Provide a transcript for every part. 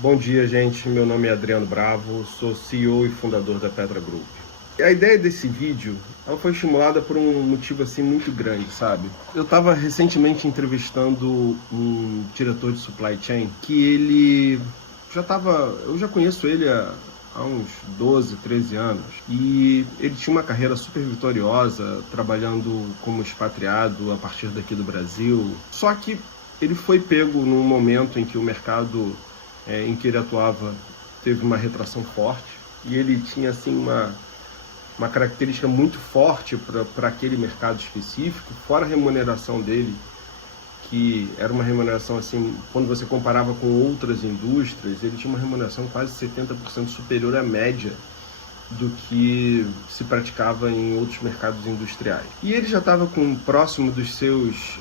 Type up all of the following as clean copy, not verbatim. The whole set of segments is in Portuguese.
Bom dia, gente. Meu nome é Adriano Bravo, sou CEO e fundador da Petra Group. A ideia desse vídeo ela foi estimulada por um motivo assim muito grande, sabe? Eu estava recentemente entrevistando um diretor de supply chain que ele eu já conheço ele há uns 12, 13 anos e ele tinha uma carreira super vitoriosa, trabalhando como expatriado a partir daqui do Brasil. Só que ele foi pego num momento em que o mercado em que ele atuava teve uma retração forte e ele tinha assim uma característica muito forte para aquele mercado específico, fora a remuneração dele, que era uma remuneração assim, quando você comparava com outras indústrias, ele tinha uma remuneração quase 70% superior à média do que se praticava em outros mercados industriais. E ele já estava próximo dos seus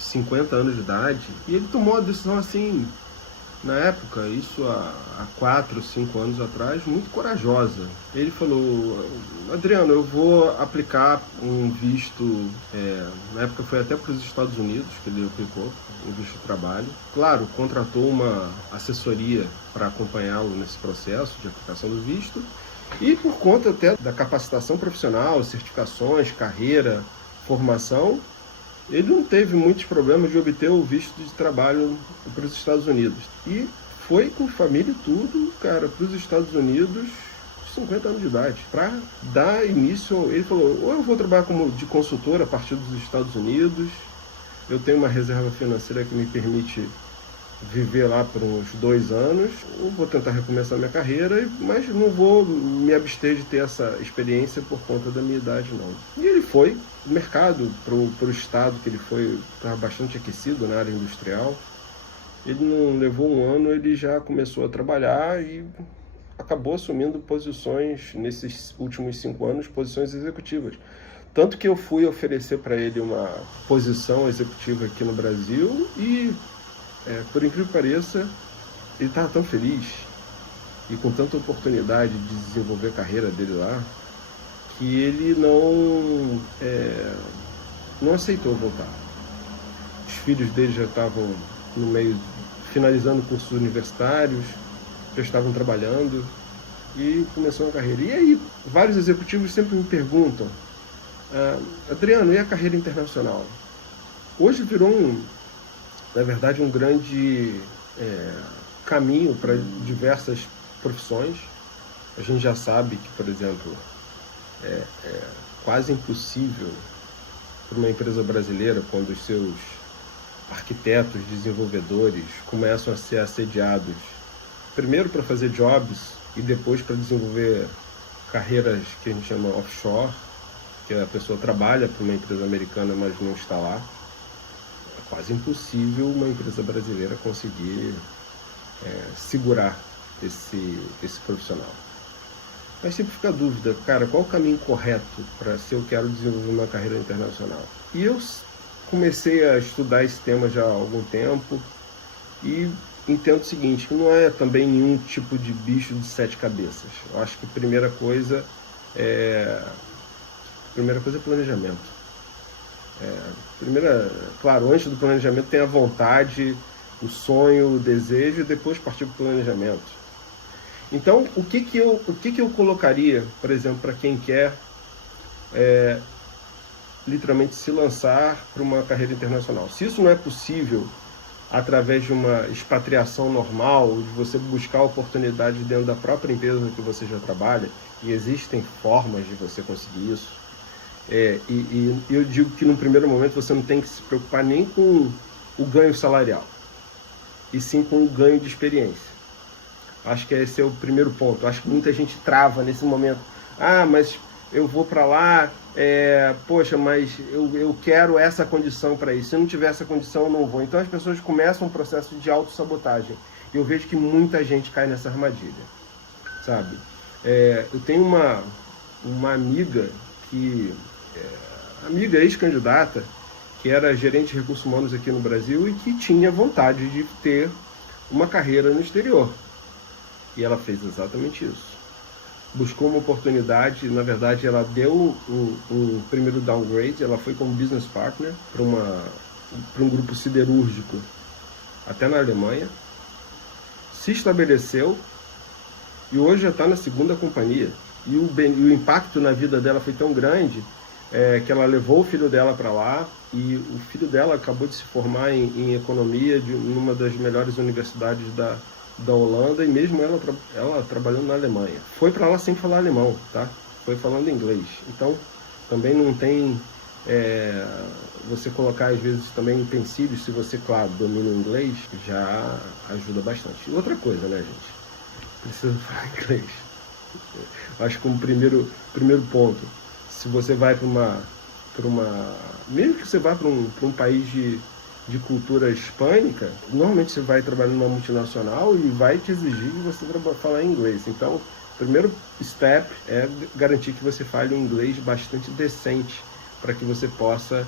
50 anos de idade, e ele tomou a decisão assim, na época, isso há 4, 5 anos atrás, muito corajosa. Ele falou: Adriano, eu vou aplicar um visto, na época foi até para os Estados Unidos que ele aplicou, um visto de trabalho. Claro, contratou uma assessoria para acompanhá-lo nesse processo de aplicação do visto, e por conta até da capacitação profissional, certificações, carreira, formação, ele não teve muitos problemas de obter o visto de trabalho para os Estados Unidos. E foi com família e tudo, cara, para os Estados Unidos, 50 anos de idade. Para dar início, ele falou: ou eu vou trabalhar como de consultor a partir dos Estados Unidos, eu tenho uma reserva financeira que me permite viver lá por uns 2 anos, ou vou tentar recomeçar minha carreira, mas não vou me abster de ter essa experiência por conta da minha idade, não. E ele foi. O mercado para o estado que ele foi estava bastante aquecido na área industrial. Ele não levou um ano, ele já começou a trabalhar e acabou assumindo posições, nesses últimos 5 anos, posições executivas. Tanto que eu fui oferecer para ele uma posição executiva aqui no Brasil e, por incrível que pareça, ele estava tão feliz e com tanta oportunidade de desenvolver a carreira dele lá, que ele não aceitou voltar. Os filhos dele já estavam no meio, finalizando cursos universitários, já estavam trabalhando e começou a carreira. E aí, vários executivos sempre me perguntam: Adriano, e a carreira internacional? Hoje virou, na verdade, um grande caminho para diversas profissões. A gente já sabe que, por exemplo, é quase impossível para uma empresa brasileira, quando os seus arquitetos, desenvolvedores começam a ser assediados, primeiro para fazer jobs e depois para desenvolver carreiras que a gente chama offshore, que a pessoa trabalha para uma empresa americana, mas não está lá. É quase impossível uma empresa brasileira conseguir segurar esse profissional. Mas sempre fica a dúvida, cara, qual o caminho correto para se eu quero desenvolver uma carreira internacional? E eu comecei a estudar esse tema já há algum tempo e entendo o seguinte, que não é também nenhum tipo de bicho de 7 cabeças. Eu acho que a primeira coisa é planejamento. Claro, antes do planejamento tem a vontade, o sonho, o desejo, e depois partir para o planejamento. Então, o que eu colocaria, por exemplo, para quem quer literalmente se lançar para uma carreira internacional? Se isso não é possível através de uma expatriação normal, de você buscar oportunidades dentro da própria empresa que você já trabalha, e existem formas de você conseguir isso, e eu digo que num primeiro momento você não tem que se preocupar nem com o ganho salarial, e sim com o ganho de experiência. Acho que esse é o primeiro ponto. Acho que muita gente trava nesse momento. Mas eu vou para lá, poxa, mas eu quero essa condição para isso. Se não tiver essa condição, eu não vou. Então as pessoas começam um processo de autossabotagem. E eu vejo que muita gente cai nessa armadilha, sabe? Eu tenho uma amiga amiga ex-candidata, que era gerente de recursos humanos aqui no Brasil e que tinha vontade de ter uma carreira no exterior. E ela fez exatamente isso. Buscou uma oportunidade, na verdade ela deu um primeiro downgrade, ela foi como business partner para um grupo siderúrgico até na Alemanha. se estabeleceu e hoje já está na segunda companhia. E o impacto na vida dela foi tão grande que ela levou o filho dela para lá e o filho dela acabou de se formar em economia numa das melhores universidades da Holanda, e mesmo ela trabalhando na Alemanha. Foi para lá sem falar alemão, tá? Foi falando inglês. Então, também não tem você colocar, às vezes, também utensílios, se você, claro, domina o inglês, já ajuda bastante. E outra coisa, né, gente? Precisa falar inglês. Acho que como primeiro ponto, se você vai para uma... Mesmo que você vá para um país de cultura hispânica, normalmente você vai trabalhar numa multinacional e vai te exigir que você falar inglês. Então, o primeiro step é garantir que você fale um inglês bastante decente para que você possa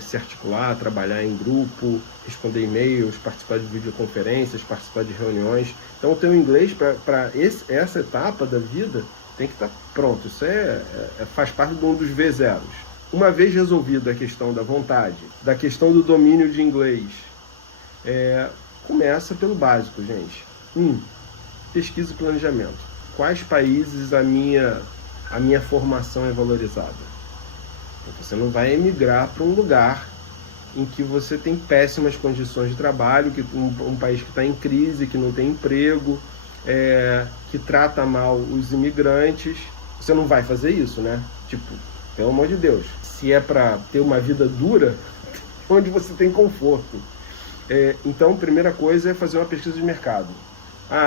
se articular, trabalhar em grupo, responder e-mails, participar de videoconferências, participar de reuniões. Então, o teu inglês para essa etapa da vida tem que estar pronto. Isso faz parte de um dos V0. Uma vez resolvida a questão da vontade, da questão do domínio de inglês, começa pelo básico, gente. Pesquisa e planejamento. Quais países a minha formação é valorizada? Você não vai emigrar para um lugar em que você tem péssimas condições de trabalho, um país que está em crise, que não tem emprego, que trata mal os imigrantes. Você não vai fazer isso, né? Tipo, pelo amor de Deus. Se é para ter uma vida dura, onde você tem conforto. Então, a primeira coisa é fazer uma pesquisa de mercado.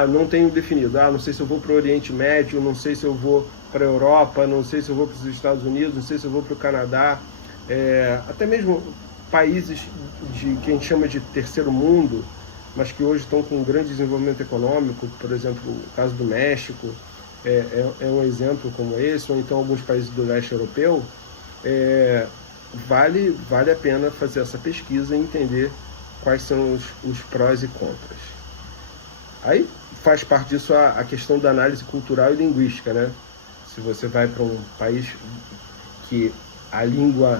Não tenho definido. Não sei se eu vou para o Oriente Médio, não sei se eu vou para a Europa, não sei se eu vou para os Estados Unidos, não sei se eu vou para o Canadá. Até mesmo países que a gente chama de terceiro mundo, mas que hoje estão com um grande desenvolvimento econômico, por exemplo, o caso do México é um exemplo como esse, ou então alguns países do leste europeu. Vale a pena fazer essa pesquisa e entender quais são os prós e contras. Aí faz parte disso a questão da análise cultural e linguística, né? Se você vai para um país que a língua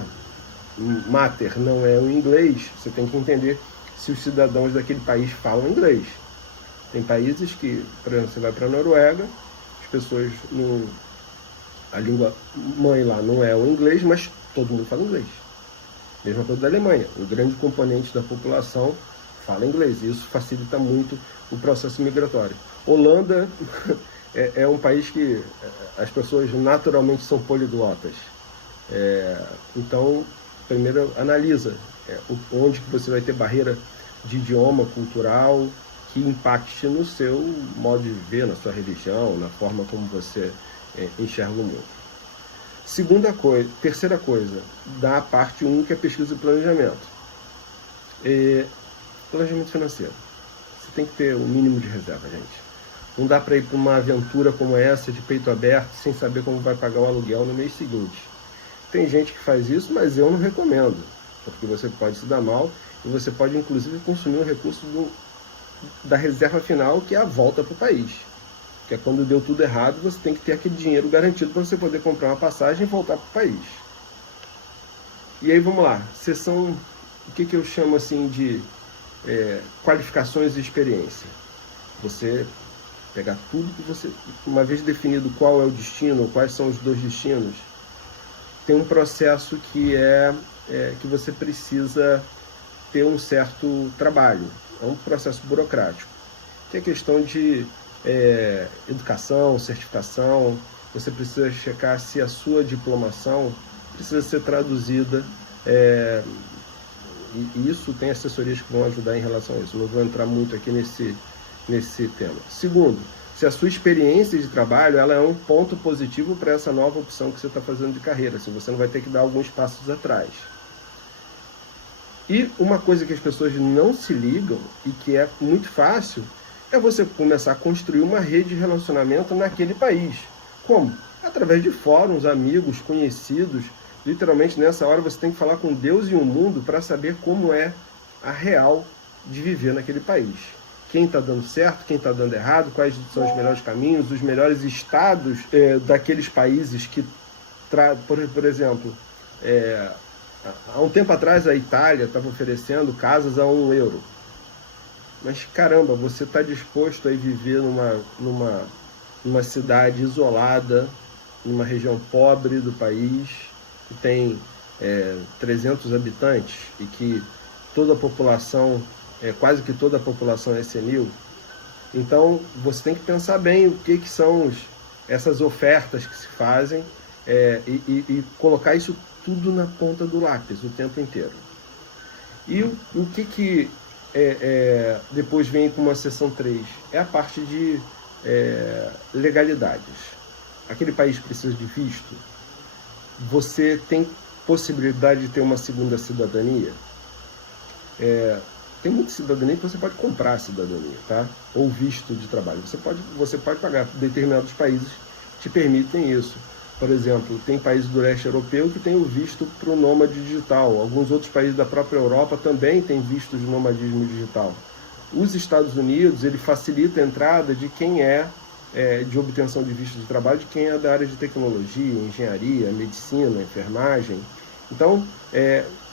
mater não é o inglês, você tem que entender se os cidadãos daquele país falam inglês. Tem países que, por exemplo, você vai para a Noruega, as pessoas a língua mãe lá não é o inglês, mas todo mundo fala inglês. Mesma coisa da Alemanha, um grande componente da população fala inglês, e isso facilita muito o processo migratório. Holanda é um país que as pessoas naturalmente são poliglotas. Então, primeiro analisa onde que você vai ter barreira de idioma, cultural, que impacte no seu modo de viver, na sua religião, na forma como você enxerga o mundo. Terceira coisa, da parte 1, que é pesquisa e planejamento. Planejamento financeiro. Você tem que ter um mínimo de reserva, gente. Não dá para ir para uma aventura como essa, de peito aberto, sem saber como vai pagar o aluguel no mês seguinte. Tem gente que faz isso, mas eu não recomendo, porque você pode se dar mal e você pode, inclusive, consumir um recurso da reserva final, que é a volta para o país. Que é quando deu tudo errado, você tem que ter aquele dinheiro garantido para você poder comprar uma passagem e voltar para o país. E aí, vamos lá. O que eu chamo assim de qualificações e experiência. Você pegar tudo que você, uma vez definido qual é o destino, ou quais são os 2 destinos, tem um processo que que você precisa ter um certo trabalho. É um processo burocrático, que é questão de educação, certificação. Você precisa checar se a sua diplomação precisa ser traduzida, e isso tem assessorias que vão ajudar em relação a isso. Não vou entrar muito aqui nesse tema. Segundo, se a sua experiência de trabalho ela é um ponto positivo para essa nova opção que você está fazendo de carreira, se você não vai ter que dar alguns passos atrás. E uma coisa que as pessoas não se ligam e que é muito fácil é você começar a construir uma rede de relacionamento naquele país. Como? Através de fóruns, amigos, conhecidos. Literalmente, nessa hora, você tem que falar com Deus e o mundo para saber como é a real de viver naquele país. Quem está dando certo, quem está dando errado, quais são os melhores caminhos, os melhores estados daqueles países que... Por exemplo, há um tempo atrás a Itália estava oferecendo casas a €1. mas caramba, você está disposto a viver numa cidade isolada, numa região pobre do país, que tem 300 habitantes e que toda a população, quase que toda a população é senil? Então você tem que pensar bem o que são essas ofertas que se fazem e colocar isso tudo na ponta do lápis o tempo inteiro. E o que depois vem com uma seção 3? É a parte de legalidades. Aquele país precisa de visto? Você tem possibilidade de ter uma segunda cidadania? Tem muita cidadania que você pode comprar a cidadania, tá? Ou visto de trabalho. Você pode pagar. Determinados países te permitem isso. Por exemplo, tem países do leste europeu que tem o visto para o nômade digital. Alguns outros países da própria Europa também têm visto de nomadismo digital. Os Estados Unidos, ele facilita a entrada de quem de obtenção de visto de trabalho, de quem é da área de tecnologia, engenharia, medicina, enfermagem. Então,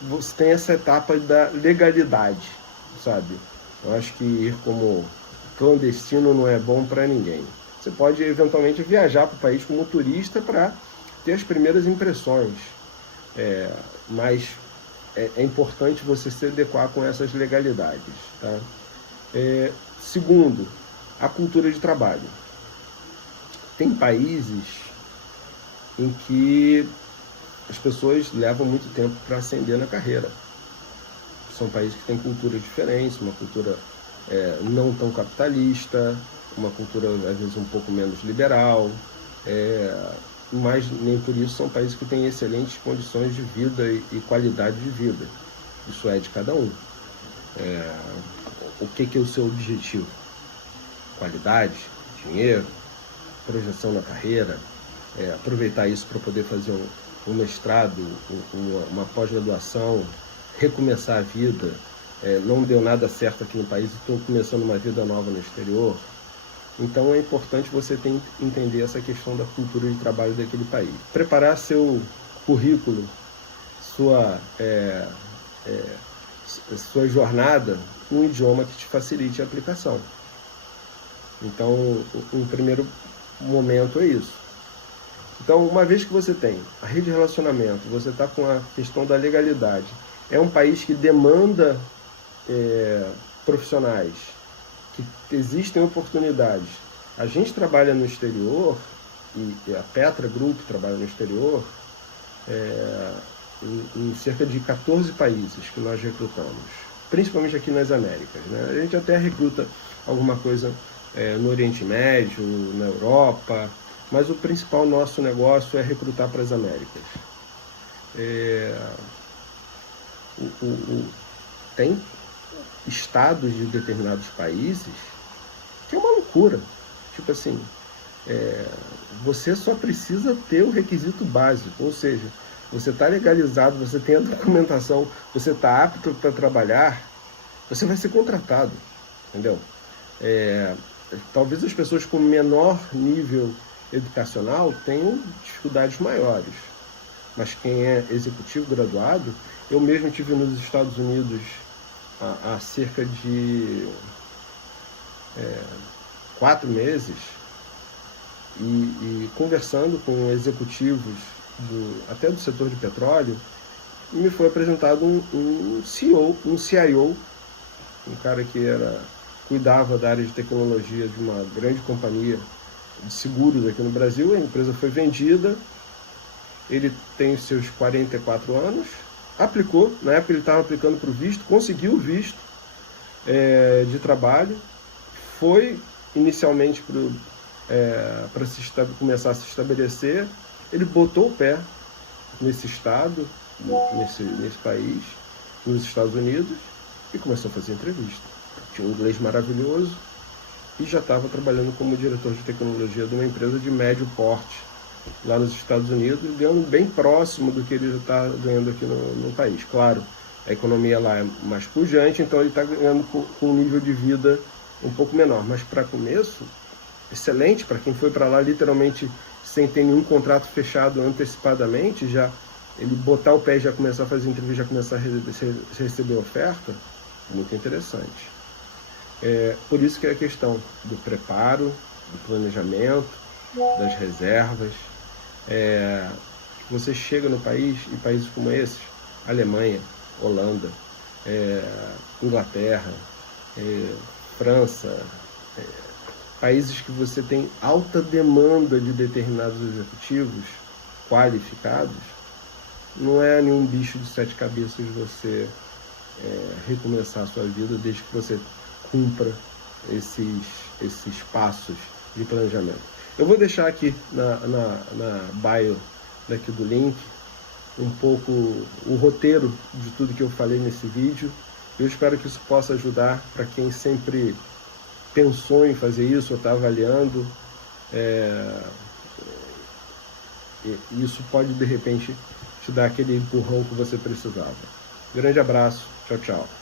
você tem essa etapa da legalidade, sabe? Eu acho que ir como clandestino não é bom para ninguém. Você pode eventualmente viajar para o país como turista para ter as primeiras impressões, mas é importante você se adequar com essas legalidades, tá? Segundo, a cultura de trabalho. Tem países em que as pessoas levam muito tempo para ascender na carreira. São países que têm culturas diferentes, uma cultura não tão capitalista, uma cultura às vezes um pouco menos liberal, mas nem por isso são países que têm excelentes condições de vida e qualidade de vida. Isso é de cada um. O que é o seu objetivo? Qualidade, dinheiro, projeção na carreira, aproveitar isso para poder fazer um mestrado, uma pós-graduação, recomeçar a vida. Não deu nada certo aqui no país, estou começando uma vida nova no exterior. Então é importante você entender essa questão da cultura de trabalho daquele país. Preparar seu currículo, sua jornada, um idioma que te facilite a aplicação. Então, um primeiro momento é isso. Então, uma vez que você tem a rede de relacionamento, você está com a questão da legalidade, é um país que demanda profissionais, que existem oportunidades. A gente trabalha no exterior, e a Petra Group trabalha no exterior, em cerca de 14 países que nós recrutamos, principalmente aqui nas Américas, né? A gente até recruta alguma coisa no Oriente Médio, na Europa, mas o principal nosso negócio é recrutar para as Américas. Tem estados de determinados países que é uma loucura. Tipo assim, você só precisa ter o requisito básico, ou seja, você está legalizado, você tem a documentação, você está apto para trabalhar, você vai ser contratado, entendeu? Talvez as pessoas com menor nível educacional tenham dificuldades maiores, mas quem é executivo graduado, eu mesmo estive nos Estados Unidos há cerca de 4 meses e conversando com executivos até do setor de petróleo, me foi apresentado um CEO, um CIO, um cara que cuidava da área de tecnologia de uma grande companhia de seguros aqui no Brasil. A empresa foi vendida, ele tem os seus 44 anos, aplicou, na época ele estava aplicando para o visto, conseguiu o visto de trabalho, foi inicialmente para começar a se estabelecer, ele botou o pé nesse estado, nesse país, nos Estados Unidos, e começou a fazer entrevista. Tinha um inglês maravilhoso e já estava trabalhando como diretor de tecnologia de uma empresa de médio porte lá nos Estados Unidos, ganhando bem próximo do que ele já está ganhando aqui no país. Claro, a economia lá é mais pujante, então ele está ganhando com um nível de vida um pouco menor, mas para começo, excelente para quem foi para lá literalmente sem ter nenhum contrato fechado antecipadamente, já ele botar o pé e já começar a fazer entrevista, já começar a receber oferta, muito interessante. Por isso que é a questão do preparo, do planejamento, das reservas. Você chega no país, e países como esses, Alemanha, Holanda, Inglaterra, França, países que você tem alta demanda de determinados executivos qualificados, não é nenhum bicho de 7 cabeças você recomeçar a sua vida desde que você cumpra esses passos de planejamento. Eu vou deixar aqui na bio daqui do link um pouco o roteiro de tudo que eu falei nesse vídeo. Eu espero que isso possa ajudar para quem sempre pensou em fazer isso ou está avaliando. Isso pode, de repente, te dar aquele empurrão que você precisava. Grande abraço. Tchau, tchau.